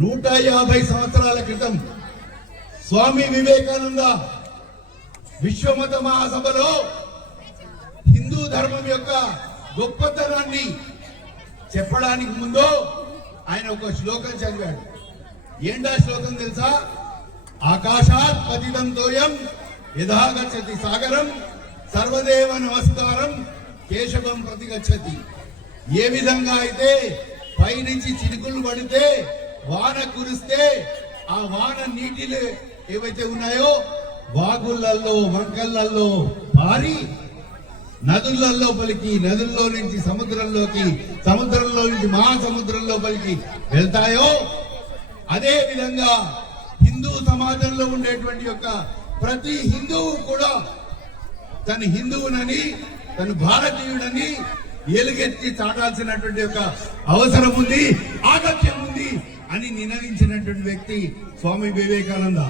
150 సంవత్సరాల క్రితం స్వామి వివేకానంద విశ్వమత మహాసభలో హిందూ ధర్మం యొక్క గొప్పతనాన్ని చెప్పడానికి ముందు ఆయన ఒక శ్లోకం చదివాడు. ఏంటా శ్లోకం తెలుసా? ఆకాశాత్ పతితం తోయం యథా గచ్చతి సాగరం సర్వదేవ నమస్కారం కేశవం ప్రతిగచ్చతి. ఏ విధంగా అయితే పైనుంచి చినుకులు పడితే వాన కురిస్తే ఆ వాన నీటిలు ఏవైతే ఉన్నాయో వాగులలో వంకళ్ళల్లో పారి నదులలో పలికి నదుల్లో నుంచి సముద్రంలోకి సముద్రంలో నుంచి మహాసముద్రంలో పలికి వెళ్తాయో అదే విధంగా హిందూ సమాజంలో ఉండేటువంటి యొక్క ప్రతి హిందువు కూడా తను హిందువునని తను భారతీయుడని ఎలుగెత్తి చాటాల్సినటువంటి ఒక అవసరం ఉంది, ఆగత్యం ఉంది అని నినదించినటువంటి వ్యక్తి స్వామి వివేకానంద.